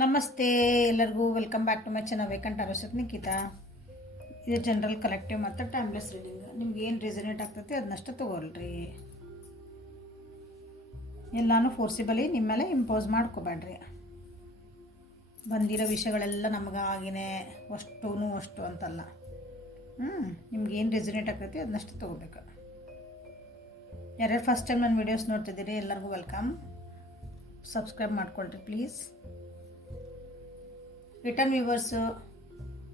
ನಮಸ್ತೆ, ಎಲ್ಲರಿಗೂ welcome back to my channel ವೇಕಂಟ್ ಅರಸತ್ ನಿಖಿತಾ, ಇದು ಜನರಲ್ ಕಲೆಕ್ಟಿವ್ ಮತ್ತು ಟೈಮ್ಲೆಸ್ ರೀಡಿಂಗ್ ನಿಮ್ಗೆ ಏನು ರಿಸನೇಟ್ ಆಗ್ತೈತಿ ಅದನ್ನಷ್ಟು ತೊಗೊಳ್ರಿ. ಎಲ್ಲಾನು ಫೋರ್ಸಿಬಲಿ ನಿಮ್ಮ ಮೇಲೆ ಇಂಪೋಸ್ ಮಾಡ್ಕೋಬೇಡ್ರಿ. ಬಂದಿರೋ ವಿಷಯಗಳೆಲ್ಲ ನಮಗೆ ಆಗಿನೇ ಅಷ್ಟು ಅಷ್ಟು ಅಂತಲ್ಲ. ಹ್ಞೂ ನಿಮ್ಗೆ ಏನು ರೆಸಿನೇಟ್ ಆಗ್ತೈತಿ ಅದನ್ನಷ್ಟು ತೊಗೋಬೇಕು. ಯಾರ್ಯಾರು ಫಸ್ಟ್ ಟೈಮ್ ನನ್ನ ವೀಡಿಯೋಸ್ ನೋಡ್ತಿದ್ದೀರಿ, ಎಲ್ಲರಿಗೂ ವೆಲ್ಕಮ್ ಸಬ್ಸ್ಕ್ರೈಬ್ ಮಾಡ್ಕೊಳ್ರಿ ಪ್ಲೀಸ್ ರಿಟರ್ನ್ ವ್ಯೂವರ್ಸು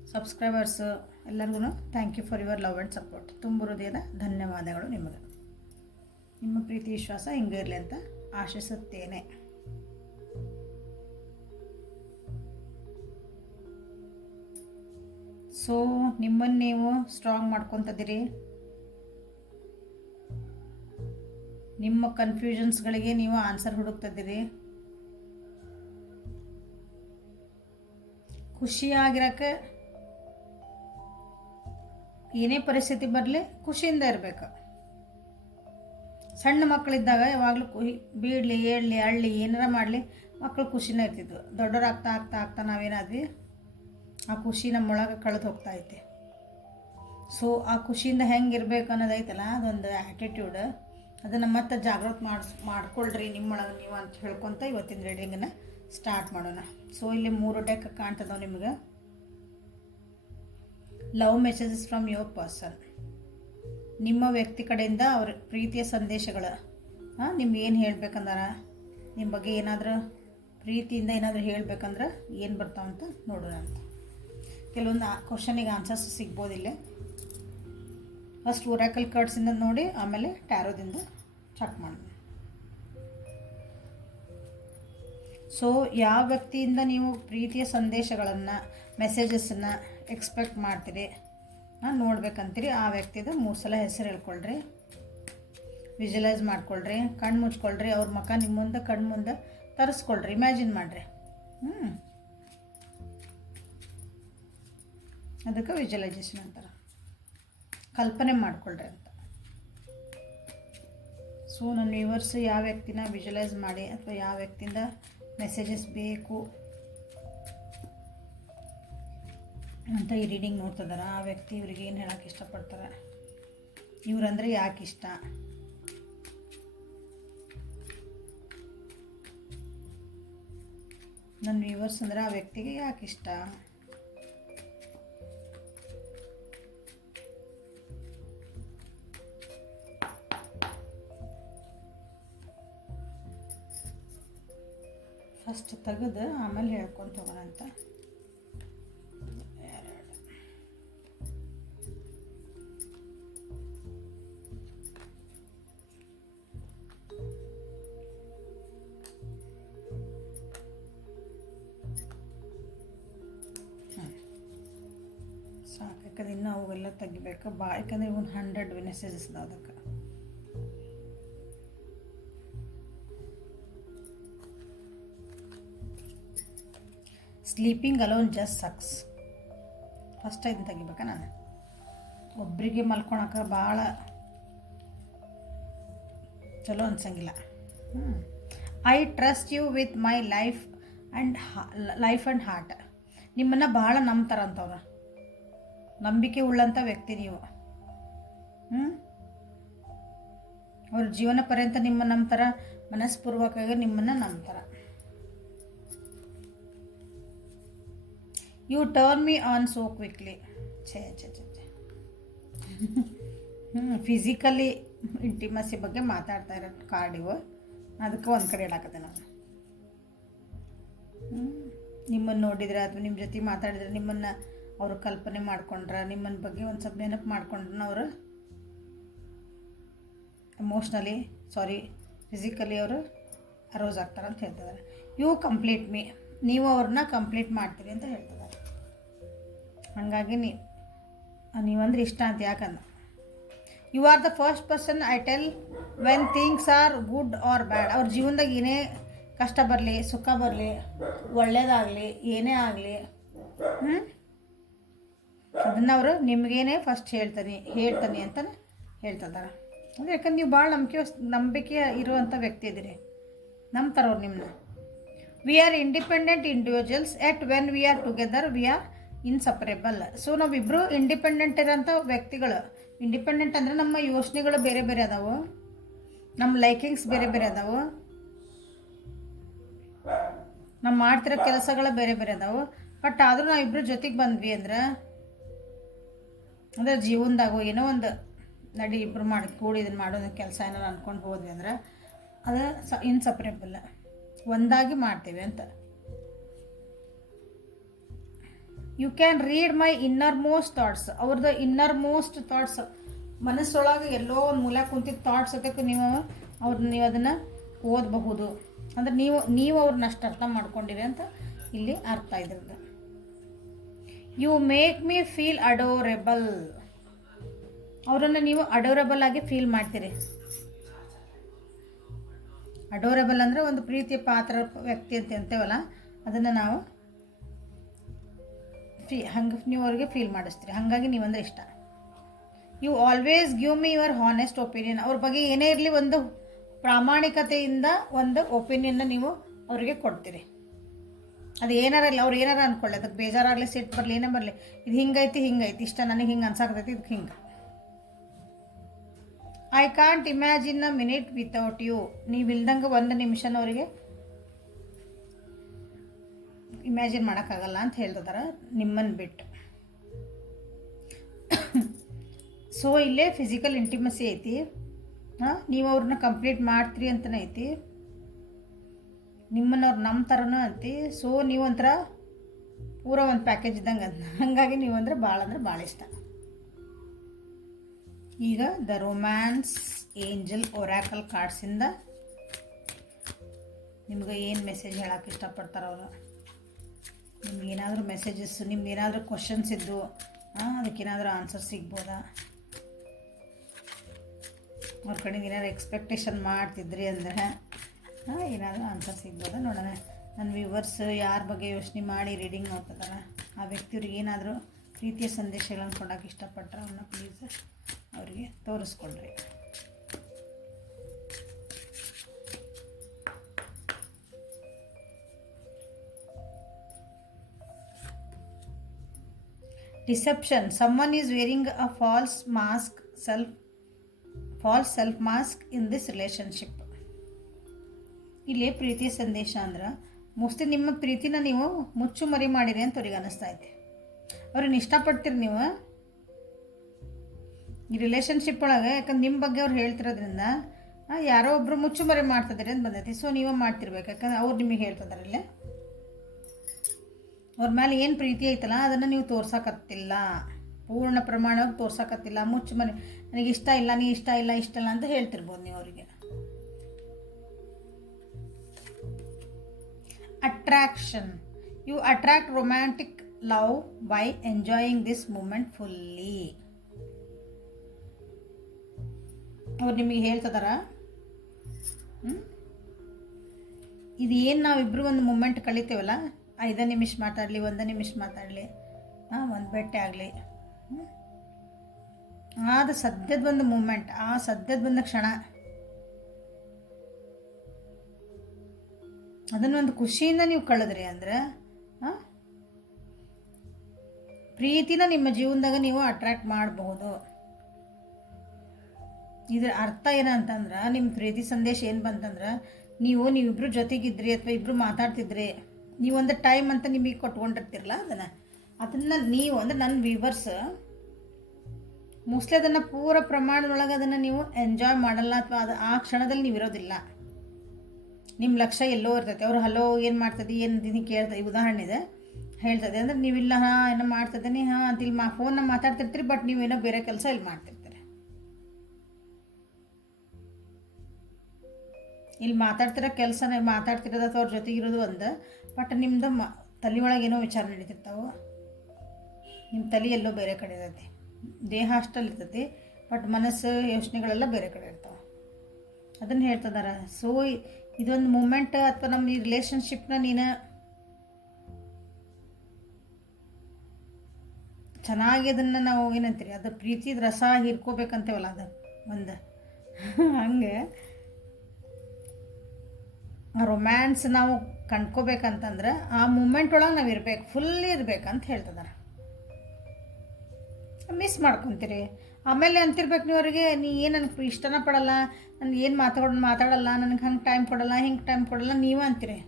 ಸಬ್ಸ್ಕ್ರೈಬರ್ಸು ಎಲ್ಲರಿಗೂ thank you for your love and support ತುಂಬ ಹೃದಯದ ಧನ್ಯವಾದಗಳು ನಿಮಗೆ. ನಿಮ್ಮ ಪ್ರೀತಿ, ವಿಶ್ವಾಸ ಹಿಂಗೆ ಇರಲಿ ಅಂತ ಆಶಿಸುತ್ತೇನೆ. ಸೊ ನಿಮ್ಮನ್ನು ನೀವು ಸ್ಟ್ರಾಂಗ್ ಮಾಡ್ಕೊತದಿರಿ ನಿಮ್ಮ ಕನ್ಫ್ಯೂಷನ್ಸ್ಗಳಿಗೆ ನೀವು ಆನ್ಸರ್ ಹುಡುಕ್ತದಿರಿ ಖುಷಿಯಾಗಿರೋಕ್ಕೆ ಏನೇ ಪರಿಸ್ಥಿತಿ ಬರಲಿ ಖುಷಿಯಿಂದ ಇರಬೇಕು. ಸಣ್ಣ ಮಕ್ಕಳಿದ್ದಾಗ ಯಾವಾಗಲೂ ಬೀಳಲಿ ಏಳಲಿ ಅಳ್ಳಿ ಏನಾರ ಮಾಡಲಿ ಮಕ್ಕಳು ಖುಷಿನೇ ಇರ್ತಿದ್ವು. ದೊಡ್ಡವರಾಗ್ತಾ ಆಗ್ತಾ ಆಗ್ತಾ ನಾವೇನಾದ್ವಿ, ಆ ಖುಷಿ ನಮ್ಮೊಳಗೆ ಕಳೆದು ಹೋಗ್ತಾ ಐತೆ. ಸೊ ಆ ಖುಷಿಯಿಂದ ಹೆಂಗೆ ಇರಬೇಕು ಅನ್ನೋದೈತಲ್ಲ, ಅದೊಂದು ಆ್ಯಟಿಟ್ಯೂಡ್ ಅದನ್ನು ಮತ್ತೆ ಜಾಗೃತಿ ಮಾಡಿಸ್, ಮಾಡ್ಕೊಳ್ರಿ ನಿಮ್ಮೊಳಗೆ ನೀವು ಅಂತ ಹೇಳ್ಕೊತ ಇವತ್ತಿನ ರೀಡಿಂಗನ್ನು ಸ್ಟಾರ್ಟ್ ಮಾಡೋಣ. ಸೊ ಇಲ್ಲಿ ಮೂರು ಡೆಕ್ ಕಾಣ್ತದವ ನಿಮ್ಗೆ. Love messages from your person ನಿಮ್ಮ ವ್ಯಕ್ತಿ ಕಡೆಯಿಂದ ಅವ್ರ ಪ್ರೀತಿಯ ಸಂದೇಶಗಳು ನಿಮ್ಗೆ ಏನು ಹೇಳ್ಬೇಕಂದಾರ? ನಿಮ್ಮ ಬಗ್ಗೆ ಏನಾದರೂ ಪ್ರೀತಿಯಿಂದ ಏನಾದರೂ ಹೇಳ್ಬೇಕಂದ್ರೆ ಏನು ಬರ್ತಾವಂತ ನೋಡೋಣ ಅಂತ. ಕೆಲವೊಂದು ಕ್ವಶನಿಗೆ ಆನ್ಸರ್ಸ್ ಸಿಗ್ಬೋದಿಲ್ಲ ಫಸ್ಟ್ ಒರಾಕಲ್ ಕಾರ್ಡ್ಸಿಂದ ನೋಡಿ, ಆಮೇಲೆ ಟ್ಯಾರೋದಿಂದ ಚೆಕ್ ಮಾಡಿ ಸೊ ಯಾವ ವ್ಯಕ್ತಿಯಿಂದ ನೀವು ಪ್ರೀತಿಯ ಸಂದೇಶಗಳನ್ನು ಮೆಸೇಜಸ್ಸನ್ನು ಎಕ್ಸ್ಪೆಕ್ಟ್ ಮಾಡ್ತೀರಿ? ನೋಡ್ಬೇಕಂತೀರಿ. ಆ ವ್ಯಕ್ತಿದ ಮೂರು ಸಲ ಹೆಸರು ಹೇಳ್ಕೊಳ್ರಿ. ವಿಜುವಲೈಸ್ ಮಾಡ್ಕೊಳ್ರಿ. ಕಣ್ಣು ಮುಚ್ಕೊಳ್ರಿ. ಅವ್ರ ಮಕ ನಿಮ್ಮ ಮುಂದೆ, ಕಣ್ಣು ಮುಂದೆ ತರಿಸ್ಕೊಳ್ರಿ. ಇಮ್ಯಾಜಿನ್ ಮಾಡಿರಿ. ಹ್ಞೂ ಅದಕ್ಕೆ ವಿಜುವಲೈಸೇಷನ್ ಅಂತಾರೆ. ಕಲ್ಪನೆ ಮಾಡ್ಕೊಳ್ರಿ ಅಂತ. ಸೊ ನನ್ನ ವ್ಯೂವರ್ಸ್ ಯಾವ ವ್ಯಕ್ತಿನ ವಿಜುವಲೈಸ್ ಮಾಡಿ, ಅಥವಾ ಯಾವ ವ್ಯಕ್ತಿಯಿಂದ ಮೆಸೇಜಸ್ ಬೇಕು ಅಂತ ಈ ರೀಡಿಂಗ್ ನೋಡ್ತಿದ್ದಾರೆ ಆ ವ್ಯಕ್ತಿ ಇವ್ರಿಗೆ ಏನು ಹೇಳೋಕ್ಕೆ ಇಷ್ಟಪಡ್ತಾರೆ? ಇವ್ರಂದ್ರೆ ಯಾಕೆ ಇಷ್ಟ? ನನ್ನ ವ್ಯೂವರ್ಸ್ ಅಂದರೆ ಆ ವ್ಯಕ್ತಿಗೆ ಯಾಕೆ ಇಷ್ಟ? ಫಸ್ಟ್ ತೆಗೆದು ಆಮೇಲೆ ಹೇಳ್ಕೊಂತ ತಗೋಣಂತ ಸಾಕು, ಯಾಕಂದ್ರೆ ಇನ್ನೂ ಅವೆಲ್ಲ ತೆಗಿಬೇಕು. ಬಾ, ಯಾಕಂದ್ರೆ ಒಂದು ಹಂಡ್ರೆಡ್ ಮೆಸೇಜಸ್ ಅದಕ್ಕೆ. Sleeping alone just sucks first ಇದನ್ನು ತೆಗಿಬೇಕಾ ನಾನು? ಒಬ್ಬರಿಗೆ ಮಲ್ಕೊಳಕ್ಕೆ ಭಾಳ ಚಲೋ ಅನ್ಸಂಗಿಲ್ಲ. ಹ್ಞೂ I trust you with my life and life and heart ನಿಮ್ಮನ್ನು ಭಾಳ ನಂಬ್ತಾರಂತವ್ರು. ನಂಬಿಕೆ ಉಳ್ಳಂಥ ವ್ಯಕ್ತಿ ನೀವು. ಹ್ಞೂ ಅವ್ರ ಜೀವನ ಪರ್ಯಂತ ನಿಮ್ಮ ನಂಬ್ತಾರ, ಮನಸ್ಪೂರ್ವಕವಾಗಿ ನಿಮ್ಮನ್ನು ನಂಬ್ತಾರ. You turn me on so quickly ಛೇ ಛೇ ಛೇ ಛೇ. ಫಿಸಿಕಲಿ ಇಂಟಿಮಸಿ ಬಗ್ಗೆ ಮಾತಾಡ್ತಾ ಇರೋ ಕಾರ್ಡ್ ಇವು. ಅದಕ್ಕೆ ಒಂದು ಕಡೆ ಹೇಳಾಕತ್ತೆ ನಾನು. ನಿಮ್ಮನ್ನು ನೋಡಿದ್ರೆ ಅಥವಾ ನಿಮ್ಮ ಜೊತೆ ಮಾತಾಡಿದ್ರೆ ನಿಮ್ಮನ್ನು ಅವರು ಕಲ್ಪನೆ ಮಾಡ್ಕೊಂಡ್ರೆ ನಿಮ್ಮನ್ನ ಬಗ್ಗೆ ಒಂದು ಸ್ವಲ್ಪ ನೆನಪು ಮಾಡ್ಕೊಂಡ್ರೆ ಅವರು. ಎಮೋಷ್ನಲಿ ಸಾರಿ ಫಿಸಿಕಲಿ ಅವರು ಅರೋಸ್ ಆಗ್ತಾರೆ ಅಂತ ಹೇಳ್ತಿದ್ದಾರೆ. ಯು ಕಂಪ್ಲೀಟ್ ಮೀ ನೀವು ಅವ್ರನ್ನ ಕಂಪ್ಲೀಟ್ ಮಾಡ್ತೀರಿ ಅಂತ ಹೇಳ್ತಿದ್ದಾರೆ. ಹಾಗಾಗಿ ನೀ ನೀವಂದ್ರೆ ಇಷ್ಟ ಅಂತ ಯಾಕಂದ್ರೆ you are the first person I tell when things are good or bad ಅವ್ರ ಜೀವನದಾಗ ಏನೇ ಕಷ್ಟ ಬರಲಿ, ಸುಖ ಬರಲಿ, ಒಳ್ಳೇದಾಗಲಿ, ಏನೇ ಆಗಲಿ ಅದನ್ನು ಅವರು ನಿಮಗೇನೆ ಫಸ್ಟ್ ಹೇಳ್ತಾನೆ ಹೇಳ್ತಾನೆ ಅಂತಲೇ ಹೇಳ್ತಿದ್ದಾರೆ ಅಂದರೆ ಯಾಕಂದ್ರೆ ನೀವು ಭಾಳ ನಂಬಿಕೆ ನಂಬಿಕೆ ಇರುವಂಥ ವ್ಯಕ್ತಿ ಇದ್ದೀರಿ ನಂಬ್ತಾರೆ ಅವ್ರು ನಿಮ್ಮನ್ನ we are independent individuals at when we are together we are inseparable so ನಾವಿಬ್ಬರು ಇಂಡಿಪೆಂಡೆಂಟ್ ಇರೋಂಥ ವ್ಯಕ್ತಿಗಳು. ಇಂಡಿಪೆಂಡೆಂಟ್ ಅಂದರೆ ನಮ್ಮ ಯೋಚನೆಗಳು ಬೇರೆ ಬೇರೆ ಅದಾವು. ನಮ್ಮ ಲೈಕಿಂಗ್ಸ್ ಬೇರೆ ಬೇರೆ ಅದಾವು. ನಾವು ಮಾಡ್ತಿರೋ ಕೆಲಸಗಳು ಬೇರೆ ಬೇರೆ ಅದಾವು. ಬಟ್ ಆದರೂ ನಾವು ಇಬ್ಬರು ಜೊತೆಗೆ ಬಂದ್ವಿ ಅಂದ್ರೆ, ಅಂದರೆ ಜೀವನದಾಗು ಏನೋ ಒಂದು ನಡಿ ಇಬ್ಬರು ಮಾಡಿ, ಕೂಡಿ ಇದನ್ನು ಮಾಡೋದು ಕೆಲಸ ಏನಾರು ಅಂದ್ಕೊಂಡು ಹೋದ್ವಿ ಅಂದ್ರೆ, ಅದು ಸ ಇನ್ಸಪ್ರೇಬಲ್ ಒಂದಾಗಿ ಮಾಡ್ತೀವಿ ಅಂತ. You can read my innermost thoughts ಅವ್ರದ್ದು ಇನ್ನರ್ ಮೋಸ್ಟ್ ಥಾಟ್ಸ್ ಮನಸ್ಸೊಳಗೆ ಎಲ್ಲೋ ಒಂದು ಮೂಲ ಕುಂತಿದ್ದ ಥಾಟ್ಸ್ ಅದಕ್ಕೆ ನೀವು, ಅವ್ರ ನೀವು ಅದನ್ನು ಓದಬಹುದು. ಅಂದರೆ ನೀವು ನೀವು ಅವ್ರನ್ನ ಅಷ್ಟು ಅರ್ಥ ಮಾಡ್ಕೊಂಡಿರಿ ಅಂತ ಇಲ್ಲಿ ಅರ್ಥ ಇದ್ರದ್ದು. You make me feel adorable ಅವರನ್ನು ನೀವು ಅಡೋರೆಬಲ್ ಆಗಿ ಫೀಲ್ ಮಾಡ್ತೀರಿ. ಅಡೋರೆಬಲ್ ಅಂದರೆ ಒಂದು ಪ್ರೀತಿಯ ಪಾತ್ರ ವ್ಯಕ್ತಿ ಅಂತ ಅಂತೇವಲ್ಲ ಅದನ್ನು ನಾವು ಫೀ ಹಂಗೆ ನೀವು ಅವ್ರಿಗೆ ಫೀಲ್ ಮಾಡಿಸ್ತೀರಿ. ಹಾಗಾಗಿ ನೀವಂದ್ರೆ ಇಷ್ಟ. You always give me your honest opinion ಅವ್ರ ಬಗ್ಗೆ ಏನೇ ಇರಲಿ ಒಂದು ಪ್ರಾಮಾಣಿಕತೆಯಿಂದ ಒಂದು ಒಪಿನಿಯನ್ನ ನೀವು ಅವರಿಗೆ ಕೊಡ್ತೀರಿ. ಅದು ಏನಾರ ಇಲ್ಲ, ಅವ್ರು ಏನಾರ ಅನ್ಕೊಳ್ಳಿ. ಅದಕ್ಕೆ ಬೇಜಾರಾಗಲಿ, ಸಿಟ್ ಬರಲಿ, ಏನೇ ಬರಲಿ, ಇದು ಹಿಂಗೈತಿ ಹಿಂಗೈತಿ. ಇಷ್ಟ ನನಗೆ ಹಿಂಗೆ ಅನ್ಸಾಕತೈತಿ ಇದಕ್ಕೆ ಹಿಂಗೆ. I can't imagine a minute without you ನೀವು ಇಲ್ದಂಗೆ ಒಂದು ನಿಮಿಷನವರಿಗೆ ಇಮ್ಯಾಜಿನ್ ಮಾಡೋಕ್ಕಾಗಲ್ಲ ಅಂತ ಹೇಳ್ತಿದಾರೆ ನಿಮ್ಮನ್ನು ಬಿಟ್ಟು. ಸೊ ಇಲ್ಲೇ ಫಿಸಿಕಲ್ ಇಂಟಿಮಸಿ ಐತಿ. ಹಾಂ, ನೀವು ಅವ್ರನ್ನ ಕಂಪ್ಲೀಟ್ ಮಾಡ್ತೀರಿ ಅಂತಲೇ ಐತಿ. ನಿಮ್ಮನ್ನವ್ರು ನಮ್ಮ ಥರನೂ ಐತಿ. ಸೊ ನೀವು ಒಂಥರ ಪೂರ ಒಂದು ಪ್ಯಾಕೇಜ್ ಇದ್ದಂಗೆ ಅಂತ. ಹಾಗಾಗಿ ನೀವು ಅಂದರೆ ಭಾಳ ಅಂದ್ರೆ ಭಾಳ ಇಷ್ಟ. ಈಗ ದ ರೊಮ್ಯಾನ್ಸ್ ಏಂಜಲ್ ಒರಾಕಲ್ ಕಾರ್ಡ್ಸಿಂದ ನಿಮ್ಗೆ ಏನು ಮೆಸೇಜ್ ಹೇಳಕ್ಕೆ ಇಷ್ಟಪಡ್ತಾರೆ ಅವರು? ನಿಮ್ಗೆ ಮೆಸೇಜಸ್ಸು ನಿಮ್ಗೇನಾದರೂ ಕ್ವಶನ್ಸ್ ಇದ್ದು ಅದಕ್ಕೇನಾದರೂ ಆನ್ಸರ್ ಸಿಗ್ಬೋದಾ? ಅವ್ರ ಕಡೆಗೆ ಏನಾದ್ರು ಎಕ್ಸ್ಪೆಕ್ಟೇಷನ್ ಮಾಡ್ತಿದ್ರಿ ಅಂದರೆ ಏನಾದರೂ ಆನ್ಸರ್ ಸಿಗ್ಬೋದಾ ನೋಡೋಣ. ನನ್ನ ವ್ಯೂವರ್ಸ್ ಯಾರ ಬಗ್ಗೆ ಯೋಚನೆ ಮಾಡಿ ರೀಡಿಂಗ್ ನೋಡ್ತಿದ್ದಾರೆ ಆ ವ್ಯಕ್ತಿಯವ್ರಿಗೆ ಏನಾದರೂ ಪ್ರೀತಿಯ ಸಂದೇಶಗಳನ್ನು ಕೊಡೋಕೆ ಇಷ್ಟಪಟ್ಟರೆ ಅವನ್ನ ಪ್ಲೀಸ್ ಅವರಿಗೆ ತೋರಿಸ್ಕೊಡ್ರಿ. Deception someone is wearing a false mask self false self mask in this relationship ಇಲ್ಲಿ ಪ್ರೀತಿ ಸಂದೇಶ ಅಂದ್ರೆ ಮೋಸ್ಟ್ಲಿ ನಿಮ್ಮ ಪ್ರೀತಿನ ನೀವು ಮುಚ್ಚು ಮರಿ ಮಾಡಿರಿ ಅಂತ ಅವ್ರಿಗೆ ಅನ್ನಿಸ್ತಾ ಐತೆ. ಅವ್ರನ್ನ ಇಷ್ಟಪಡ್ತೀರಿ ನೀವು ಈ ರಿಲೇಷನ್ಶಿಪ್ ಒಳಗೆ, ಯಾಕಂದ್ರೆ ನಿಮ್ಮ ಬಗ್ಗೆ ಅವ್ರು ಹೇಳ್ತಿರೋದ್ರಿಂದ ಯಾರೋ ಒಬ್ಬರು ಮುಚ್ಚು ಮರೆ ಮಾಡ್ತಿದ್ದಾರೆ ಅಂತ ಬಂದೈತಿ. ಸೊ ನೀವೇ ಮಾಡ್ತಿರ್ಬೇಕು. ಯಾಕಂದ್ರೆ ಅವ್ರು ನಿಮಗೆ ಹೇಳ್ತಿದಾರೆ, ಇಲ್ಲೇ? ಅವ್ರ ಮೇಲೆ ಏನು ಪ್ರೀತಿ ಐತಲ್ಲ, ಅದನ್ನು ನೀವು ತೋರ್ಸೋಕತ್ತಿಲ್ಲ. ಪೂರ್ಣ ಪ್ರಮಾಣವಾಗಿ ತೋರ್ಸಕತ್ತಿಲ್ಲ. ಮುಚ್ಚು ಮನೆ, ನನಗೆ ಇಷ್ಟ ಇಲ್ಲ, ನೀ ಇಷ್ಟ ಇಲ್ಲ ಇಷ್ಟ ಇಲ್ಲ ಅಂತ ಹೇಳ್ತಿರ್ಬೋದು ನೀವು ಅವರಿಗೆ. Attraction you attract romantic love by enjoying this moment fully ಅವ್ರು ನಿಮಗೆ ಹೇಳ್ತದಾರ? ಇದು ಏನು ನಾವಿಬ್ಬರು ಒಂದು ಮೂಮೆಂಟ್ ಕಳಿತೀವಲ್ಲ ಐದು ನಿಮಿಷ ಮಾತಾಡಲಿ, ಒಂದು ನಿಮಿಷ ಮಾತಾಡಲಿ. ಹಾಂ, ಒಂದು ಬೆಟ್ಟೆ ಆಗಲಿ. ಅದು ಸದ್ಯದ ಒಂದು ಮೂಮೆಂಟ್, ಆ ಸದ್ಯದ ಬಂದ ಕ್ಷಣ. ಅದನ್ನೊಂದು ಖುಷಿಯಿಂದ ನೀವು ಕಳೆದ್ರಿ ಅಂದ್ರೆ, ಹಾಂ. ಪ್ರೀತಿನ ನಿಮ್ಮ ಜೀವನದಾಗ ನೀವು ಅಟ್ರಾಕ್ಟ್ ಮಾಡಬಹುದು. ಇದ್ರ ಅರ್ಥ ಏನಂತಂದ್ರೆ ನಿಮ್ಮ ಪ್ರೀತಿ ಸಂದೇಶ ಏನು ಬಂತಂದ್ರೆ, ನೀವು, ನೀವಿಬ್ರು ಜೊತೆಗಿದ್ರಿ ಅಥವಾ ಇಬ್ಬರು ಮಾತಾಡ್ತಿದ್ರಿ ನೀವು ಒಂದು ಟೈಮ್ ಅಂತ ನಿಮಗೆ ಕೊಟ್ಕೊಂಡಿರ್ತಿರಲ್ಲ ಅದನ್ನು. ಅದನ್ನು ನೀವು ಅಂದರೆ ನನ್ನ ವ್ಯೂವರ್ಸ್ ಮೋಸ್ಟ್ಲಿ ಅದನ್ನು ಪೂರ ಪ್ರಮಾಣದೊಳಗೆ ಅದನ್ನು ನೀವು ಎಂಜಾಯ್ ಮಾಡಲ್ಲ ಅಥವಾ ಅದು ಆ ಕ್ಷಣದಲ್ಲಿ ನೀವು ಇರೋದಿಲ್ಲ. ನಿಮ್ಮ ಲಕ್ಷ್ಯ ಎಲ್ಲೋ ಇರ್ತೈತೆ. ಅವ್ರು ಹಲೋ ಏನು ಮಾಡ್ತದೆ? ಏನು ದಿನ ಕೇಳ್ತದೆ ಈ ಉದಾಹರಣೆ ಇದೆ. ಹೇಳ್ತದೆ ಅಂದ್ರೆ ನೀವಿಲ್ಲ ಹಾಂ, ಏನೋ ಮಾಡ್ತಿದ್ದೀನಿ, ಹಾಂ, ಅಂತ ಇಲ್ಲಿ ಮಾ ಫೋನ್ನ ಮಾತಾಡ್ತಿರ್ತೀರಿ ಬಟ್ ನೀವೇನೋ ಬೇರೆ ಕೆಲಸ ಇಲ್ಲಿ ಮಾಡ್ತಿರ್ತೀರಿ. ಇಲ್ಲಿ ಮಾತಾಡ್ತಿರೋ ಕೆಲಸನ ಮಾತಾಡ್ತಿರೋದು ಅಥವಾ ಅವ್ರ ಜೊತೆಗಿರೋದು ಒಂದು ಬಟ್ ನಿಮ್ಮದು ಮ, ತಲೆ ಒಳಗೆ ಏನೋ ವಿಚಾರ ನಡೀತಿರ್ತಾವೆ? ನಿಮ್ಮ ತಲೆ ಎಲ್ಲೋ ಬೇರೆ ಕಡೆ ಇರ್ತೈತಿ. ದೇಹ ಅಷ್ಟಲ್ಲಿ ಇರ್ತೈತಿ, ಬಟ್ ಮನಸ್ಸು, ಯೋಚನೆಗಳೆಲ್ಲ ಬೇರೆ ಕಡೆ ಇರ್ತಾವೆ. ಅದನ್ನು ಹೇಳ್ತದಾರ. ಸೊ ಇದೊಂದು ಮೂಮೆಂಟ್ ಅಥವಾ ನಮ್ಮ ಈ ರಿಲೇಷನ್ಶಿಪ್ನ ನೀನು ಚೆನ್ನಾಗಿ ಅದನ್ನು ನಾವು ಏನಂತೀರಿ? ಅದು ಪ್ರೀತಿ ರಸ ಹೀರ್ಕೋಬೇಕಂತೇವಲ್ಲ ಅದು, ಒಂದು. ಹಂಗೆ. ರೊಮ್ಯಾನ್ಸ್ ನಾವು ಕಂಡ್ಕೋಬೇಕಂತಂದ್ರೆ ಆ ಮೂಮೆಂಟ್ ಒಳಗೆ ನಾವು ಇರ್ಬೇಕು ಫುಲ್ ಇರ್ಬೇಕಂತ ಹೇಳ್ತಿದಾರೆ. ಮಿಸ್ ಮಾಡ್ಕೊತೀರಿ. ಆಮೇಲೆ ಅಂತಿರ್ಬೇಕು ನೀವು ಅವರಿಗೆ, ನೀ ಏನು ನನಗೆ ಇಷ್ಟನ ಪಡಲ್ಲ, ನನಗೆ ಏನು ಮಾತಾಡೋ ಮಾತಾಡಲ್ಲ, ನನಗೆ ಹಂಗೆ ಟೈಮ್ ಕೊಡಲ್ಲ, ಹಿಂಗೆ ಟೈಮ್ ಕೊಡಲ್ಲ, ನೀವೇ ಅಂತೀರಿ.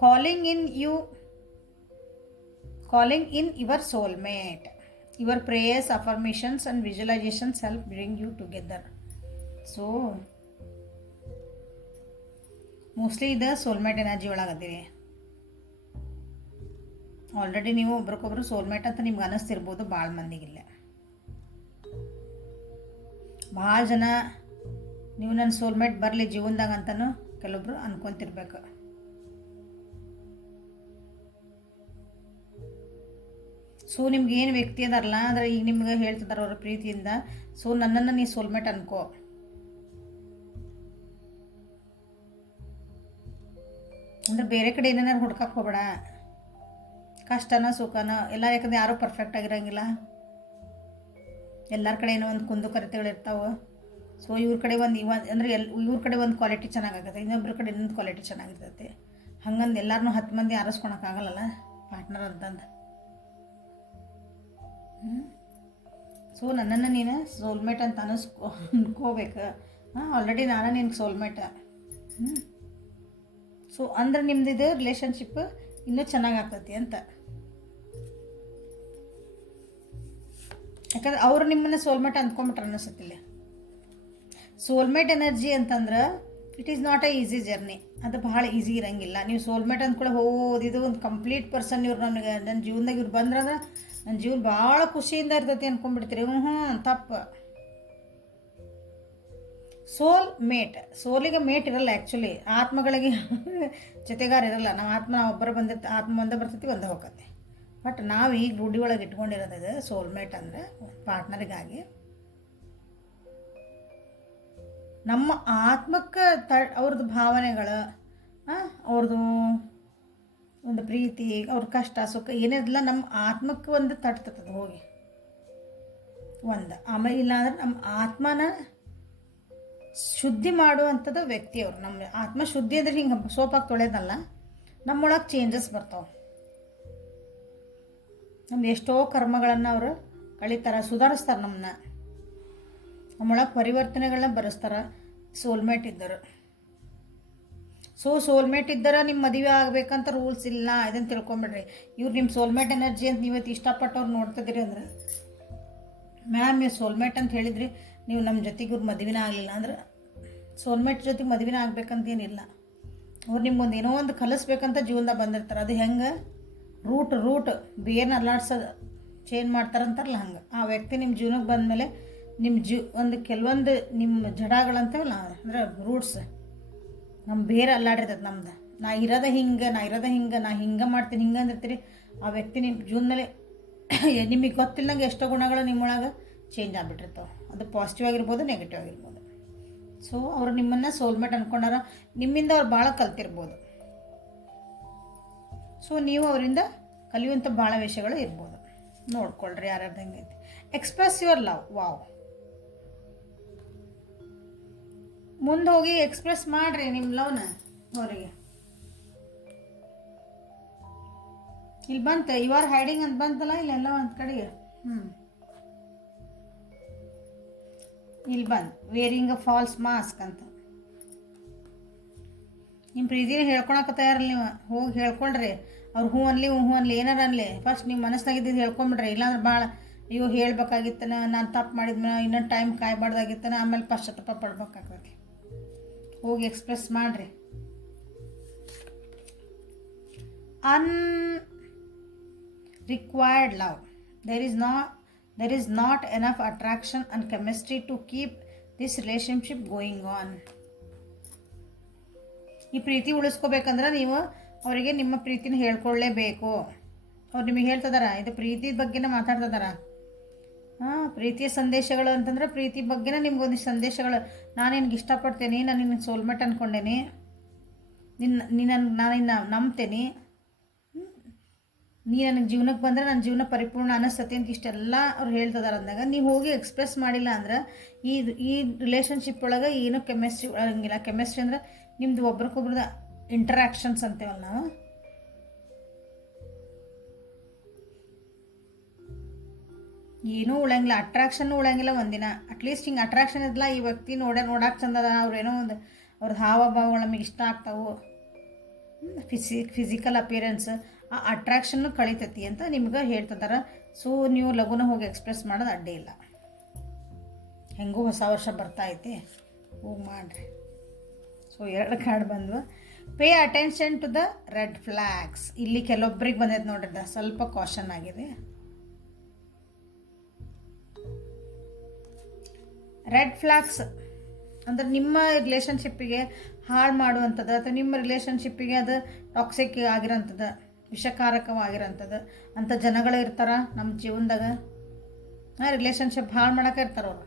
Calling in you calling in your soulmate your prayers affirmations and visualizations help bring you together. So mostly ಇದು ಸೋಲ್ಮೇಟ್ ಎನರ್ಜಿ ಒಳಗದಿರಿ ಆಲ್ರೆಡಿ ನೀವು ಒಬ್ರಿಗೊಬ್ರು ಸೋಲ್ಮೇಟ್ ಅಂತ ನಿಮ್ಗೆ ಅನ್ನಿಸ್ತಿರ್ಬೋದು ಭಾಳ ಮಂದಿಗಿಲ್ಲ. ಭಾಳ ಜನ ನೀವು ನನ್ನ ಸೋಲ್ಮೇಟ್ ಬರಲಿ ಜೀವನದಾಗ ಅಂತಲೂ ಕೆಲವೊಬ್ರು ಅನ್ಕೊಂತಿರ್ಬೇಕು. ಸೊ ನಿಮ್ಗೆ ಏನು ವ್ಯಕ್ತಿ ಅದಾರಲ್ಲ, ಅಂದ್ರೆ ಈಗ ನಿಮ್ಗೆ ಹೇಳ್ತಿದಾರೆ ಅವ್ರ ಪ್ರೀತಿಯಿಂದ ಸೊ ನನ್ನನ್ನು ನೀ ಸೋಲ್ಮೇಟ್ ಅನ್ಕೋ. ಅಂದ್ರೆ ಬೇರೆ ಕಡೆ ಏನೇನಾರು ಹುಡ್ಕಕ್ಕೆ ಹೋಗ್ಬೇಡ. ಕಷ್ಟನ ಸುಖನ ಎಲ್ಲ ಯಾಕಂದ್ರೆ ಯಾರೂ ಪರ್ಫೆಕ್ಟ್ ಆಗಿರಂಗಿಲ್ಲ. ಎಲ್ಲರ ಕಡೆ ಏನೋ ಒಂದು ಕುಂದು ಇರ್ತಾವೆ. ಸೊ ಇವ್ರ ಕಡೆ ಒಂದು ಇವ ಅಂದರೆ ಎಲ್, ಇವ್ರ ಕಡೆ ಒಂದು ಕ್ವಾಲಿಟಿ ಚೆನ್ನಾಗಾಗತ್ತೆ. ಇನ್ನೊಬ್ರ ಕಡೆ ಇನ್ನೊಂದು ಕ್ವಾಲಿಟಿ ಚೆನ್ನಾಗಿರ್ತೈತೆ. ಹಂಗಂದು ಎಲ್ಲರನ್ನೂ ಹತ್ತು ಮಂದಿ ಆರಿಸ್ಕೊಳಕ್ಕಾಗಲ್ಲ ಪಾರ್ಟ್ನರ್ ಅಂತಂದು ಸೊ ನನ್ನನ್ನು ನೀನು ಸೋಲ್ಮೇಟ್ ಅಂತ ಅನಿಸ್ಕೊ, ಅನ್ಕೋಬೇಕು. ಆಲ್ರೆಡಿ ನಾನು ನಿನ್ಗೆ ಸೋಲ್ಮೇಟ ಹ್ಞೂ ಸೊ ಅಂದ್ರೆ ನಿಮ್ದು ಇದು ರಿಲೇಷನ್ಶಿಪ್ ಇನ್ನೂ ಚೆನ್ನಾಗಿ ಆಗ್ತೈತಿ ಅಂತ. ಯಾಕಂದ್ರೆ ಅವರು ನಿಮ್ಮನ್ನ ಸೋಲ್ಮೇಟ್ ಅಂದ್ಕೊಂಬಿಟ್ರೆ ಅನಿಸುತ್ತಿಲ್ಲ ಸೋಲ್ಮೇಟ್ ಎನರ್ಜಿ ಅಂತಂದ್ರೆ it is not a easy journey ಅದು ಭಾಳ ಈಸಿ ಇರಂಗಿಲ್ಲ. ನೀವು ಸೋಲ್ಮೇಟ್ ಅಂದ್ಕೊಳ್ಳಿ ಹೋದ್ ಇದು ಒಂದು ಕಂಪ್ಲೀಟ್ ಪರ್ಸನ್ ಇವ್ರು ನನಗೆ ನನ್ನ ಜೀವನದಾಗ ಇವ್ರು ಬಂದ್ರಂದ್ರೆ ನನ್ನ ಜೀವನ ಭಾಳ ಖುಷಿಯಿಂದ ಇರ್ತೈತಿ ಅಂದ್ಕೊಂಡ್ಬಿಡ್ತೀರಿ ಹ್ಞೂ ಹ್ಞೂ ತಪ್ಪು. Soulmate. ಸೋಲಿಗೆ ಮೇಟ್ ಇರಲ್ಲ ಆ್ಯಕ್ಚುಲಿ ಆತ್ಮಗಳಿಗೆ ಜೊತೆಗಾರ ಇರಲ್ಲ. ನಾವು ಆತ್ಮ, ನಾವು ಒಬ್ಬರು ಬಂದಿರ್ತ, ಆತ್ಮ ಒಂದೇ ಬರ್ತೈತಿ, ಒಂದೇ ಹೋಗತ್ತೆ. ಬಟ್ ನಾವು ಈಗ ರೂಢಿ ಒಳಗೆ ಇಟ್ಕೊಂಡಿರೋದು ಸೋಲ್ಮೇಟ್ ಅಂದರೆ ಪಾರ್ಟ್ನರಿಗಾಗಿ ನಮ್ಮ ಆತ್ಮಕ್ಕೆ ತ ಅವ್ರದ್ದು ಭಾವನೆಗಳು ಅವ್ರದ್ದು ಒಂದು ಪ್ರೀತಿ, ಅವ್ರ ಕಷ್ಟ, ಸುಖ ಏನಿರಲಿಲ್ಲ ನಮ್ಮ ಆತ್ಮಕ್ಕೆ ಒಂದು ತಟ್ತದ ಹೋಗಿ. ಒಂದು. ಆಮೇಲೆ ಇಲ್ಲಾಂದ್ರೆ ನಮ್ಮ ಆತ್ಮನ ಶುದ್ಧಿ ಮಾಡುವಂಥದ್ದು ವ್ಯಕ್ತಿಯವರು. ನಮ್ಮ ಆತ್ಮ ಶುದ್ಧಿ ಅಂದರೆ ಹಿಂಗೆ ಸೋಪಾಗಿ ತೊಳೆದಲ್ಲ ನಮ್ಮೊಳಗೆ ಚೇಂಜಸ್ ಬರ್ತಾವೆ. ನಮ್ದು ಎಷ್ಟೋ ಕರ್ಮಗಳನ್ನು ಅವರು ಕಳೀತಾರೆ, ಸುಧಾರಿಸ್ತಾರೆ ನಮ್ಮನ್ನ ನಮ್ಮೊಳಗೆ ಪರಿವರ್ತನೆಗಳನ್ನ ಬರೆಸ್ತಾರೆ ಸೋಲ್ಮೇಟ್ ಇದ್ದರು. ಸೊ ಸೋಲ್ಮೇಟ್ ಇದ್ದರೆ ನಿಮ್ಮ ಮದುವೆ ಆಗಬೇಕಂತ ರೂಲ್ಸ್ ಇಲ್ಲ ಇದನ್ನು ತಿಳ್ಕೊಂಬಿಡ್ರಿ. ಇವ್ರು ನಿಮ್ಮ ಸೋಲ್ಮೇಟ್ ಎನರ್ಜಿ ಅಂತ ನೀವತ್ತು ಇಷ್ಟಪಟ್ಟವ್ರು ನೋಡ್ತಿದ್ದೀರಿ ಅಂದ್ರೆ, ಮ್ಯಾಮ್ ನೀವು ಸೋಲ್ಮೇಟ್ ಅಂತ ಹೇಳಿದ್ರಿ, ನೀವು ನಮ್ಮ ಜೊತೆಗೆ ಇವ್ರು ಮದುವೆನೇ ಆಗಲಿಲ್ಲ ಅಂದ್ರೆ ಸೋಲ್ಮೇಟ್ ಜೊತೆಗೆ ಮದುವೆನೇ ಆಗ್ಬೇಕಂತೇನಿಲ್ಲ. ಅವ್ರು ನಿಮ್ಗೊಂದು ಏನೋ ಒಂದು ಕಲಿಸ್ಬೇಕಂತ ಜೀವನದಾಗ ಬಂದಿರ್ತಾರೆ. ಅದು ಹೆಂಗೆ? Root root. ಬೇರ್ನ ಅಲ್ಲಾಡ್ಸೋದು ಚೇಂಜ್ ಮಾಡ್ತಾರಂತಾರಲ್ಲ ಹಂಗೆ. ಆ ವ್ಯಕ್ತಿ ನಿಮ್ಮ ಜೀವನಕ್ಕೆ ಬಂದಮೇಲೆ ನಿಮ್ಮ ಜೀವ ಒಂದು ಕೆಲವೊಂದು ನಿಮ್ಮ ಜಡಗಳಂತವಲ್ಲ ಅಂದ್ರೆ ರೂಟ್ಸ್. ನಮ್ಮ ಬೇರೆ ಅಲ್ಲಾಡಿರ್ತೈತೆ ನಮ್ದು. ನಾ ಇರೋದ ಹಿಂಗೆ, ನಾ ಇರೋದ ಹಿಂಗೆ, ನಾ ಹಿಂಗೆ ಮಾಡ್ತೀನಿ, ಹಿಂಗೆ ಅಂದಿರ್ತೀರಿ. ಆ ವ್ಯಕ್ತಿ ನಿಮ್ಮ ಜೀವನದಲ್ಲಿ ನಿಮಗೆ ಗೊತ್ತಿಲ್ಲದಂಗೆ ಎಷ್ಟೋ ಗುಣಗಳು ನಿಮ್ಮೊಳಗೆ ಚೇಂಜ್ ಆಗಿಬಿಟ್ಟಿರ್ತಾವೆ. ಅದು ಪಾಸಿಟಿವ್ ಆಗಿರ್ಬೋದು ನೆಗೆಟಿವ್ ಆಗಿರ್ಬೋದು. ಸೊ ಅವರು ನಿಮ್ಮನ್ನು ಸೋಲ್ಮೇಟ್ ಅನ್ಕೊಂಡಾರ, ನಿಮ್ಮಿಂದ ಅವ್ರು ಭಾಳ ಕಲ್ತಿರ್ಬೋದು. ಸೊ ನೀವು ಅವರಿಂದ ಕಲಿಯುವಂಥ ಭಾಳ ವಿಷಯಗಳು ಇರ್ಬೋದು. ನೋಡ್ಕೊಳ್ರಿ ಯಾರ್ಯಾರ್ದು ಹೆಂಗೈತಿ ಎಕ್ಸ್ಪ್ರೆಸ್ ಯುವರ್ ಲವ್ ವಾವ್ ಮುಂದೆ ಹೋಗಿ ಎಕ್ಸ್ಪ್ರೆಸ್ ಮಾಡ್ರಿ ನಿಮ್ಮ ಲವ್ನ ಅವರಿಗೆ. ಇಲ್ಲಿ ಬಂತ ಯು ಆರ್ ಹೈಡಿಂಗ್ ಅಂತ ಬಂತಲ್ಲ, ಇಲ್ಲೆಲ್ಲ ಒಂದು ಕಡೆಗೆ? ಹ್ಞೂ ಇಲ್ಲಿ ಬಂದು ವೇರಿಂಗ್ ಫಾಲ್ಸ್ ಮಾಸ್ಕ್ ಅಂತ. ನಿಮ್ಮ ಪ್ರೀತಿನ ಹೇಳ್ಕೊಳಕ್ಕೆ ತಯಾರಲ್ಲ ನೀವು. ಹೋಗಿ ಹೇಳ್ಕೊಳ್ರಿ. ಅವ್ರು ಹ್ಞೂ ಅನ್ಲಿ ಹ್ಞೂ ಅನ್ಲಿ, ಏನಾರ ಅನ್ಲಿ. ಫಸ್ಟ್ ನೀವು ಮನಸ್ಸಾಗಿದ್ದು ಹೇಳ್ಕೊಂಬಿಡ್ರಿ. ಇಲ್ಲಾಂದ್ರೆ ಭಾಳ ಅಯ್ಯೋ ಹೇಳ್ಬೇಕಾಗಿತ್ತನ, ನಾನು ತಪ್ಪು ಮಾಡಿದ್ನ, ಇನ್ನೊಂದು ಟೈಮ್ ಕಾಯ್ಬಾರ್ದಾಗಿತ್ತನ, ಆಮೇಲೆ ಪಶ್ಚಾತ್ತಾಪ ಪಡ್ಬೇಕಾಗ್ತದೆ ಹೋಗಿ ಎಕ್ಸ್ಪ್ರೆಸ್ ಮಾಡಿರಿ. Unrequited love there is not there is not enough attraction and chemistry to keep this relationship going on. ಈ ಪ್ರೀತಿ ಉಳಿಸ್ಕೋಬೇಕಂದ್ರೆ ನೀವು ಅವರಿಗೆ ನಿಮ್ಮ ಪ್ರೀತಿನ ಹೇಳ್ಕೊಳ್ಳೇಬೇಕು. ಅವ್ರು ನಿಮಗೆ ಹೇಳ್ತದಾರ, ಇದು ಪ್ರೀತಿ ಬಗ್ಗೆನೇ ಮಾತಾಡ್ತದಾರ. ಹಾಂ, ಪ್ರೀತಿಯ ಸಂದೇಶಗಳು ಅಂತಂದ್ರೆ ಪ್ರೀತಿ ಬಗ್ಗೆನೇ ನಿಮ್ಗೊಂದು ಸಂದೇಶಗಳು. ನಾನು ನಿನ್ಗೆ ಇಷ್ಟಪಡ್ತೇನೆ ನಾನು ನಿನ್ನ ಸೋಲ್ಮೆಟ್ ಅಂದ್ಕೊಂಡೇನಿ ನಿನ್ನ ನಿನ್ನ ನಾನು ನಿನ್ನ ನಂಬ್ತೇನೆ. ನೀ ನನಗೆ ಜೀವನಕ್ಕೆ ಬಂದರೆ ನನ್ನ ಜೀವನ ಪರಿಪೂರ್ಣ ಅನಿಸ್ತತಿ ಅಂತ ಇಷ್ಟೆಲ್ಲ ಅವ್ರು ಹೇಳ್ತಿದಾರೆ ಅಂದಾಗ ನೀವು ಹೋಗಿ ಎಕ್ಸ್ಪ್ರೆಸ್ ಮಾಡಿಲ್ಲ ಅಂದ್ರೆ ಈ ಈ ರಿಲೇಷನ್ಶಿಪ್ ಒಳಗೆ ಏನೂ ಕೆಮಿಸ್ಟ್ರಿ ಒಳಗಂಗಿಲ್ಲ ಕೆಮಿಸ್ಟ್ರಿ ಅಂದ್ರೆ ನಿಮ್ಮದು ಒಬ್ರಿಗೊಬ್ರದ ಇಂಟ್ರಾಕ್ಷನ್ಸ್ ಅಂತೇವಲ್ಲ ನಾವು. ಏನೂ ಉಳಂಗಿಲ್ಲ ಅಟ್ರಾಕ್ಷನ್ ಉಳಂಗಿಲ್ಲ ಒಂದಿನ. ಅಟ್ಲೀಸ್ಟ್ ಹಿಂಗೆ ಅಟ್ರಾಕ್ಷನ್ ಇದ್ಲ ಈ ವ್ಯಕ್ತಿ ನೋಡ ನೋಡಕ್ಕೆ ಚಂದದ ಅವ್ರೇನೋ ಒಂದು ಅವ್ರದ್ದು ಹಾವಭಾವಗಳು ನಮಗೆ ಇಷ್ಟ ಆಗ್ತಾವು. ಫಿಸಿ ಫಿಸಿಕಲ್ ಅಪಿಯರೆನ್ಸ್ ಆ ಅಟ್ರಾಕ್ಷನ್ನು ಕಳಿತೈತಿ ಅಂತ ನಿಮ್ಗೆ ಹೇಳ್ತಿದ್ದಾರೆ ಸೊ ನೀವು ಲಘುನ ಹೋಗಿ ಎಕ್ಸ್ಪ್ರೆಸ್ ಮಾಡೋದು ಅಡ್ಡಿ ಇಲ್ಲ. ಹೆಂಗೂ ಹೊಸ ವರ್ಷ ಬರ್ತಾ ಐತಿ. ಹೋಗಿ ಮಾಡಿರಿ. ಸೊ ಎರಡು card ಬಂದ್ವ. Pay attention to the red flags ಇಲ್ಲಿ ಕೆಲವೊಬ್ರಿಗೆ ಬಂದೈತೆ ನೋಡ್ರಿ ಸ್ವಲ್ಪ ಕಾಷನ್ ಆಗಿದೆ. ರೆಡ್ ಫ್ಲ್ಯಾಗ್ಸ್ ಅಂದ್ರೆ ನಿಮ್ಮ ರಿಲೇಷನ್ಶಿಪ್ಪಿಗೆ ಹಾಳು ಮಾಡುವಂಥದ್ದು ಅಥವಾ ನಿಮ್ಮ ರಿಲೇಷನ್ಶಿಪ್ಪಿಗೆ ಅದು ಟಾಕ್ಸಿಕ್ ಆಗಿರೋಂಥದ್ದು ವಿಷಕಾರಕವಾಗಿರೋಂಥದ್ದು ಅಂಥ ಜನಗಳು ಇರ್ತಾರ ನಮ್ಮ ಜೀವನದಾಗ. ಹಾಂ ರಿಲೇಷನ್ಶಿಪ್ ಭಾಳ ಮಾಡೋಕೆ ಇರ್ತಾರೆ ಅವರು.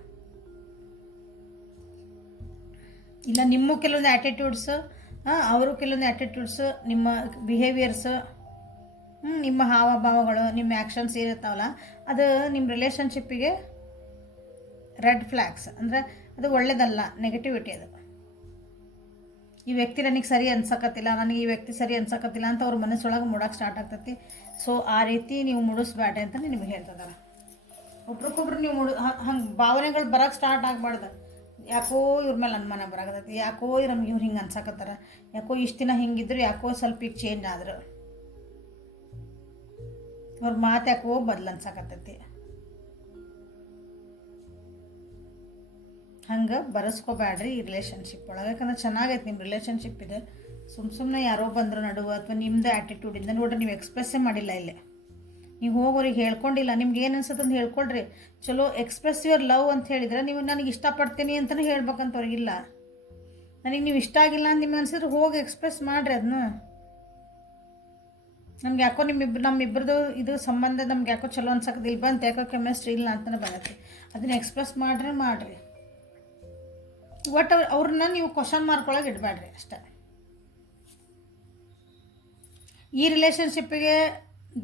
ಇಲ್ಲ, ನಿಮ್ಮ ಕೆಲವೊಂದು ಆ್ಯಟಿಟ್ಯೂಡ್ಸು ಹಾಂ ಅವರು ಕೆಲವೊಂದು ಆ್ಯಟಿಟ್ಯೂಡ್ಸು ನಿಮ್ಮ ಬಿಹೇವಿಯರ್ಸು ನಿಮ್ಮ ಹಾವಭಾವಗಳು, ನಿಮ್ಮ ಆ್ಯಕ್ಷನ್ಸ್ ಏನಿರ್ತಾವಲ್ಲ ಅದು ನಿಮ್ಮ ರಿಲೇಷನ್ಶಿಪ್ಪಿಗೆ ರೆಡ್ ಫ್ಲ್ಯಾಗ್ಸ್ ಅಂದರೆ ಅದು ಒಳ್ಳೆಯದಲ್ಲ ನೆಗೆಟಿವಿಟಿ ಅದು. ಈ ವ್ಯಕ್ತಿ ನನಗೆ ಸರಿ ಅನ್ಸಕತ್ತಿಲ್ಲ, ನನಗೆ ಈ ವ್ಯಕ್ತಿ ಸರಿ ಅನ್ಸಕತ್ತಿಲ್ಲ ಅಂತ ಅವ್ರ ಮನಸ್ಸೊಳಗೆ ಮೂಡಕ್ಕೆ ಸ್ಟಾರ್ಟ್ ಆಗ್ತೈತಿ. ಸೊ ಆ ರೀತಿ ನೀವು ಮುಡಿಸ್ಬೇಡ ಅಂತ ನಿಮಗೆ ಹೇಳ್ತಿದ್ದಾರೆ ಒಬ್ರಿಗೊಬ್ರು ನೀವು ಮುಡು ಹಂಗೆ ಭಾವನೆಗಳು ಬರೋಕ್ಕೆ ಸ್ಟಾರ್ಟ್ ಆಗಬಾರ್ದು. ಯಾಕೋ ಇವ್ರ ಮೇಲೆ ಅನುಮಾನ ಬರಾಕತ್ತೈತಿ, ಯಾಕೋ ನಮ್ಗೆ ಇವ್ರು ಹಿಂಗೆ ಅನ್ಸಕತ್ತಾರ, ಯಾಕೋ ಇಷ್ಟು ದಿನ ಹಿಂಗಿದ್ರು, ಯಾಕೋ ಸ್ವಲ್ಪ ಈಗ ಚೇಂಜ್ ಆದ್ರು. ಅವ್ರ ಮಾತು ಯಾಕೋ ಬದಲು ಅನ್ಸಕತ್ತೈತಿ. ಹಂಗೆ ಬರೆಸ್ಕೋಬೇಡ್ರಿ ಈ ರಿಲೇಷನ್ಶಿಪ್ ಒಳಗೆ. ಯಾಕಂದ್ರೆ ಚೆನ್ನಾಗೈತೆ ನಿಮ್ಮ ರಿಲೇಷನ್ಶಿಪ್ ಇದೆ. ಸುಮ್ಮ ಸುಮ್ಮನೆ ಯಾರೋ ಬಂದರು ನಡುವೆ ಅಥವಾ ನಿಮ್ಮದು ಆ್ಯಟಿಟ್ಯೂಡಿಂದ ನೋಡ್ರಿ, ನೀವು ಎಕ್ಸ್ಪ್ರೆಸ್ಸೇ ಮಾಡಿಲ್ಲ ಇಲ್ಲೇ. ನೀವು ಹೋಗೋರಿಗೆ ಹೇಳ್ಕೊಂಡಿಲ್ಲ, ನಿಮ್ಗೆ ಏನು ಅನ್ಸುತ್ತೆ ಅಂತ ಹೇಳ್ಕೊಳ್ರಿ. ಚಲೋ ಎಕ್ಸ್ಪ್ರೆಸ್ ಯುವರ್ ಲವ್ ಅಂತ ಹೇಳಿದ್ರೆ ನೀವು ನನಗೆ ಇಷ್ಟಪಡ್ತೀನಿ ಅಂತಲೇ ಹೇಳ್ಬೇಕಂತ ಅವ್ರಿಗಿಲ್ಲ ನನಗೆ ನೀವು ಇಷ್ಟ ಆಗಿಲ್ಲ ಅಂತ ನಿಮ್ಗೆ ಅನ್ಸಿದ್ರೆ ಹೋಗಿ ಎಕ್ಸ್ಪ್ರೆಸ್ ಮಾಡಿರಿ ಅದನ್ನ ನಮ್ಗೆ ಯಾಕೋ ನಿಮ್ಮಿಬ್ರು ನಮ್ಮಿಬ್ಬರದು ಇದು ಸಂಬಂಧ ನಮ್ಗೆ ಯಾಕೋ ಚಲೋ ಅನ್ಸಕ್ಕದಿಲ್ಲ ಬಂತು ಯಾಕೋ ಕೆಮಿಸ್ಟ್ರಿ ಇಲ್ಲ ಅಂತಲೇ ಬರತ್ತೆ. ಅದನ್ನ ಎಕ್ಸ್ಪ್ರೆಸ್ ಮಾಡ್ರೆ ಮಾಡಿರಿ. ಒಟ್ಟು ಅವ್ರನ್ನ ನೀವು ಕ್ವಶನ್ ಮಾರ್ಕ್ ಒಳಗೆ ಇಡಬೇಡ್ರಿ ಅಷ್ಟೇ. ಈ ರಿಲೇಷನ್ಶಿಪ್ಪಿಗೆ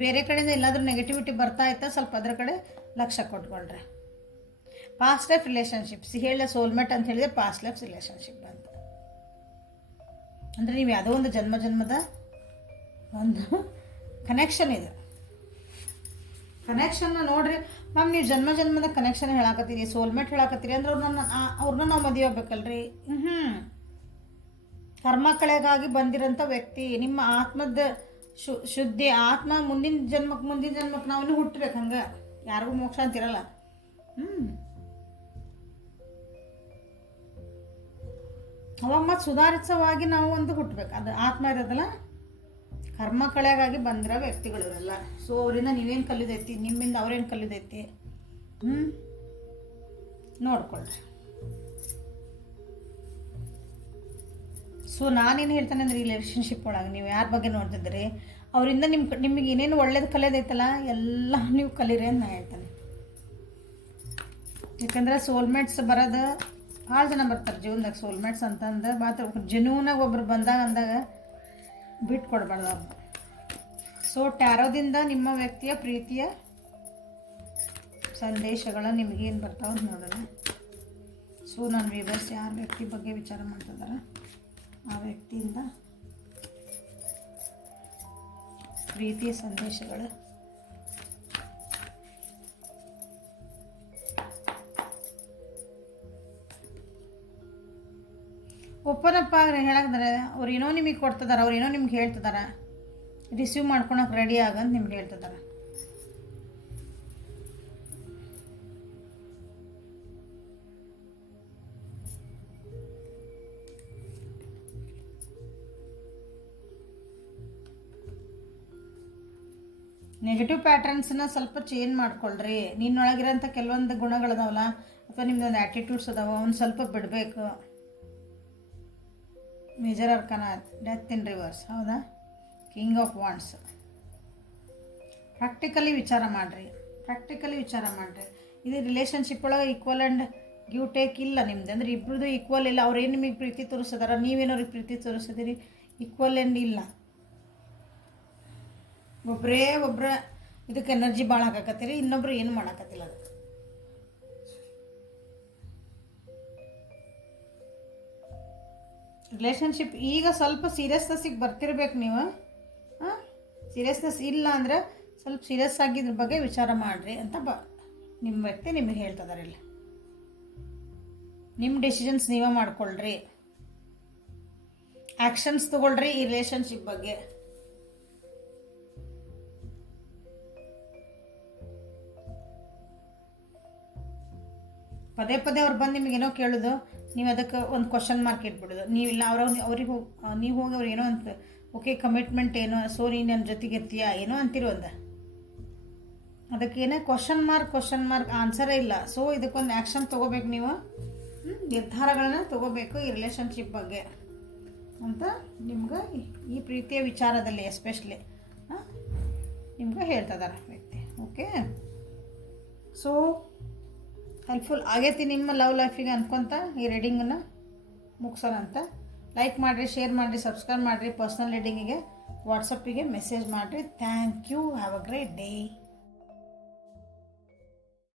ಬೇರೆ ಕಡೆಯಿಂದ ಎಲ್ಲಾದರೂ ನೆಗೆಟಿವಿಟಿ ಬರ್ತಾ ಇತ್ತಾ ಸ್ವಲ್ಪ ಅದ್ರ ಕಡೆ ಲಕ್ಷ್ಯ ಕೊಟ್ಕೊಳ್ರಿ. ಪಾಸ್ಟ್ ಲೈಫ್ ರಿಲೇಷನ್ಶಿಪ್ಸ್ ಹೇಳ ಸೋಲ್ಮೇಟ್ ಅಂತ ಹೇಳಿದ್ರೆ ಪಾಸ್ಟ್ ಲೈಫ್ ರಿಲೇಷನ್ಶಿಪ್ ಅಂತ. ಅಂದರೆ ನೀವು ಯಾವುದೋ ಒಂದು ಜನ್ಮ ಜನ್ಮದ ಒಂದು ಕನೆಕ್ಷನ್ ಇದೆ. ಕನೆಕ್ಷನ್ನ ನೋಡ್ರಿ ಮ್ಯಾಮ್ ನೀವು ಜನ್ಮ ಜನ್ಮದ ಕನೆಕ್ಷನ್ ಹೇಳಾಕತ್ತೀರಿ ಸೋಲ್ಮೇಟ್ ಹೇಳಾಕತ್ತೀರಿ ಅಂದ್ರೆ ಅವ್ರನ್ನ ಅವ್ರನ್ನ ನಾವು ಮದುವೆ ಆಗ್ಬೇಕಲ್ರಿ? ಹ್ಞೂ ಕರ್ಮ ಕಳೆಗಾಗಿ ಬಂದಿರೋಂಥ ವ್ಯಕ್ತಿ ನಿಮ್ಮ ಆತ್ಮದ ಶು ಶುದ್ಧಿ ಆತ್ಮ ಮುಂದಿನ ಜನ್ಮಕ್ಕೆ ಮುಂದಿನ ಜನ್ಮಕ್ಕೆ ನಾವು ಹುಟ್ಟಬೇಕು ಹಂಗೆ. ಯಾರಿಗೂ ಮೋಕ್ಷ ಅಂತಿರಲ್ಲ ಹ್ಞೂ ಅವಾಗ ಮತ್ತು ಸುಧಾರಿತವಾಗಿ ನಾವು ಒಂದು ಹುಟ್ಟಬೇಕು ಅದು ಆತ್ಮ ಇರೋದಲ್ಲ? ಕರ್ಮ ಕಳೆಗಾಗಿ ಬಂದಿರೋ ವ್ಯಕ್ತಿಗಳು ಇರಲ್ಲ ಸೊ ಅವರಿಂದ ನೀವೇನು ಕಲಿದೈತಿ ನಿಮ್ಮಿಂದ ಅವ್ರೇನು ಕಲಿದೈತಿ ಹ್ಞೂ ನೋಡ್ಕೊಳ್ರಿ. ಸೊ ನಾನೇನು ಹೇಳ್ತಾನೆ ಅಂದ್ರೆ ರಿಲೇಷನ್ಶಿಪ್ ಒಳಗೆ ನೀವು ಯಾರ ಬಗ್ಗೆ ನೋಡ್ತಿದ್ದೀರಿ? ಅವರಿಂದ ನಿಮ್ಮ ನಿಮಗೆ ಏನೇನು ಒಳ್ಳೇದು ಕಲಿಯೋದೈತಲ್ಲ ಎಲ್ಲ ನೀವು ಕಲೀರಿ ಅಂತ ನಾನು ಹೇಳ್ತಾನೆ. ಯಾಕಂದ್ರೆ ಸೋಲ್ಮೇಟ್ಸ್ ಬರೋದು, ಭಾಳ ಜನ ಬರ್ತಾರೆ ಜೀವನದಾಗ ಸೋಲ್ಮೇಟ್ಸ್ ಅಂತಂದು, ಮಾತ್ರ ಜೆನ್ಯೂನಾಗ ಒಬ್ರು ಬಂದಾಗ ಅಂದಾಗ ಬಿಟ್ಟು ಕೊಡಬಾರ್ದು ಅವ್ರನ್ನ ಸೊ ಟ್ಯಾರೋದಿಂದ ನಿಮ್ಮ ವ್ಯಕ್ತಿಯ ಪ್ರೀತಿಯ ಸಂದೇಶಗಳು ನಿಮಗೇನು ಬರ್ತಾವ ನೋಡೋಣ. ಸೊ ನನ್ನ ವಿವರ್ಸ್ ಯಾರ ವ್ಯಕ್ತಿ ಬಗ್ಗೆ ವಿಚಾರ ಮಾಡ್ತಿದ್ದಾರೆ ಆ ವ್ಯಕ್ತಿಯಿಂದ ಪ್ರೀತಿಯ ಸಂದೇಶಗಳು. ಓಪನ್ ಅಪ್ ಆಗ್ರೆ ಹೇಳಕ್ತಾರೆ ಅವ್ರು ಏನೋ ನಿಮಗೆ ಕೊಡ್ತಿದಾರೆ, ಅವ್ರು ಏನೋ ನಿಮ್ಗೆ ಹೇಳ್ತಿದಾರೆ. ರಿಸೀವ್ ಮಾಡ್ಕೊಳಕ್ಕೆ ರೆಡಿ ಆಗಂತ ನಿಮ್ಗೆ ಹೇಳ್ತಿದ್ದಾರೆ ನೆಗೆಟಿವ್ ಪ್ಯಾಟರ್ನ್ಸ್ನ ಸ್ವಲ್ಪ ಚೇಂಜ್ ಮಾಡ್ಕೊಳ್ರಿ. ನಿನ್ನೊಳಗಿರೋಂಥ ಕೆಲವೊಂದು ಗುಣಗಳದಾವಲ್ಲ ಅಥವಾ ನಿಮ್ದೊಂದು ಆ್ಯಟಿಟ್ಯೂಡ್ಸ್ ಅದಾವ, ಅವ್ನು ಸ್ವಲ್ಪ ಬಿಡಬೇಕು. Major arcana death in reverse ಹೌದಾ? ಕಿಂಗ್ ಆಫ್ ವಾಂಡ್ಸ್ ಪ್ರಾಕ್ಟಿಕಲಿ ವಿಚಾರ ಮಾಡಿರಿ. ಪ್ರಾಕ್ಟಿಕಲಿ ವಿಚಾರ ಮಾಡಿರಿ. ಇದು ರಿಲೇಷನ್ಶಿಪ್ ಒಳಗೆ ಈಕ್ವಲ್ ಆ್ಯಂಡ್ ಗಿವ್ ಟೇಕ್ ಇಲ್ಲ ನಿಮ್ದು. ಅಂದ್ರೆ ಇಬ್ಬರದು ಈಕ್ವಲ್ ಇಲ್ಲ. ಅವ್ರೇನು ನಿಮಗೆ ಪ್ರೀತಿ ತೋರಿಸಿದಾರ? ನೀವೇನೋ ಅವ್ರಿಗೆ ಪ್ರೀತಿ ತೋರಿಸಿದಿರಿ? ಈಕ್ವಲ್ ಇಲ್ಲ. ಒಬ್ಬರೇ ಒಬ್ಬರ ಇದಕ್ಕೆ ಎನರ್ಜಿ ಭಾಳ ಹಾಕಾಕತ್ತೀರಿ ಇನ್ನೊಬ್ರು ಏನು ಮಾಡಾಕತ್ತಿಲ್ಲ ಅದಕ್ಕೆ ರಿಲೇಷನ್ಶಿಪ್ ಈಗ ಸ್ವಲ್ಪ ಸೀರಿಯಸ್ನೆಸ್ಸಿಗೆ ಬರ್ತಿರ್ಬೇಕು ನೀವು. ಹಾಂ? ಸೀರಿಯಸ್ನೆಸ್ ಇಲ್ಲ ಅಂದ್ರೆ ಸ್ವಲ್ಪ ಸೀರಿಯಸ್ ಆಗಿದ್ರ ಬಗ್ಗೆ ವಿಚಾರ ಮಾಡಿರಿ ಅಂತ ಬ ನಿಮ್ಮ ವ್ಯಕ್ತಿ ನಿಮಗೆ ಹೇಳ್ತಿದಾರೆ ಇಲ್ಲಿ. ನಿಮ್ಮ ಡಿಸಿಷನ್ಸ್ ನೀವೇ ಮಾಡ್ಕೊಳ್ರಿ. ಆ್ಯಕ್ಷನ್ಸ್ ತೊಗೊಳ್ರಿ ಈ ರಿಲೇಷನ್ಶಿಪ್ ಬಗ್ಗೆ. ಪದೇ ಪದೇ ಅವ್ರು ಬಂದು ನಿಮಗೇನೋ ಕೇಳೋದು ನೀವು ಅದಕ್ಕೆ ಒಂದು ಕ್ವಶನ್ ಮಾರ್ಕ್ ಇಟ್ಬಿಡೋದು. ನೀವಿಲ್ಲ ಅವ್ರ ಅವ್ರಿಗೆ ಹೋಗಿ ನೀವು ಹೋಗಿ ಅವ್ರು ಏನೋ ಅಂತ ಓಕೆ ಕಮಿಟ್ಮೆಂಟ್ ಏನೋ? ಸೊ ನೀನು ನನ್ನ ಜೊತೆಗೆ ಇರ್ತೀಯಾ? ಏನೋ ಅಂತಿರೋ ಅದಕ್ಕೆ ಏನೇ ಕ್ವಶನ್ ಮಾರ್ಕ್ ಕ್ವಶನ್ ಮಾರ್ಕ್ ಆನ್ಸರೇ ಇಲ್ಲ. ಸೊ ಇದಕ್ಕೊಂದು ಆ್ಯಕ್ಷನ್ ತೊಗೋಬೇಕು ನೀವು? ನಿರ್ಧಾರಗಳನ್ನ ತೊಗೋಬೇಕು ಈ ರಿಲೇಷನ್ಶಿಪ್ ಬಗ್ಗೆ. ಅಂತ ನಿಮ್ಗೆ ಈ ಪ್ರೀತಿಯ ವಿಚಾರದಲ್ಲಿ ಎಸ್ಪೆಷಲಿ ನಿಮ್ಗೆ ಹೇಳ್ತದಾರ ವ್ಯಕ್ತಿ. ಓಕೆ ಸೊ ಹೆಲ್ಪ್ಫುಲ್ ಆಗೈತಿ ನಿಮ್ಮ ಲವ್ ಲೈಫಿಗೆ ಅನ್ಕೊಂತ ಈ ರೀಡಿಂಗನ್ನು ಮುಗಿಸೋಣ ಅಂತ. ಲೈಕ್ ಮಾಡಿರಿ ಶೇರ್ ಮಾಡಿರಿ ಸಬ್ಸ್ಕ್ರೈಬ್ ಮಾಡಿರಿ ಪರ್ಸ್ನಲ್ ರೀಡಿಂಗಿಗೆ ವಾಟ್ಸಪ್ಪಿಗೆ ಮೆಸೇಜ್ ಮಾಡಿರಿ. Thank you have a great day